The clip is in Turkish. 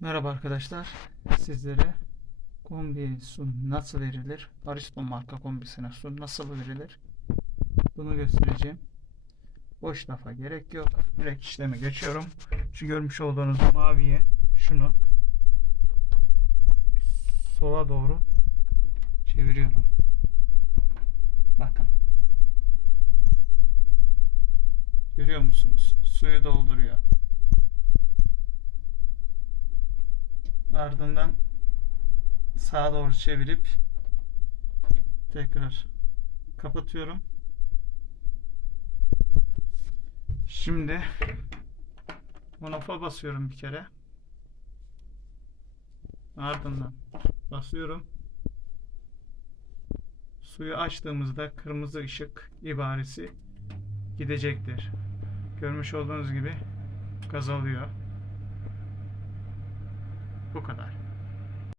Merhaba arkadaşlar. Sizlere kombi su nasıl verilir? Aristo marka kombisine su nasıl verilir? Bunu göstereceğim. Boş lafa gerek yok. Direkt işleme geçiyorum. Şu görmüş olduğunuz maviye şunu sola doğru çeviriyorum. Bakın. Görüyor musunuz? Suyu dolduruyor. Ardından sağa doğru çevirip tekrar kapatıyorum. Şimdi monofa basıyorum bir kere. Ardından basıyorum. Suyu açtığımızda kırmızı ışık ibaresi gidecektir. Görmüş olduğunuz gibi gaz alıyor. o canário.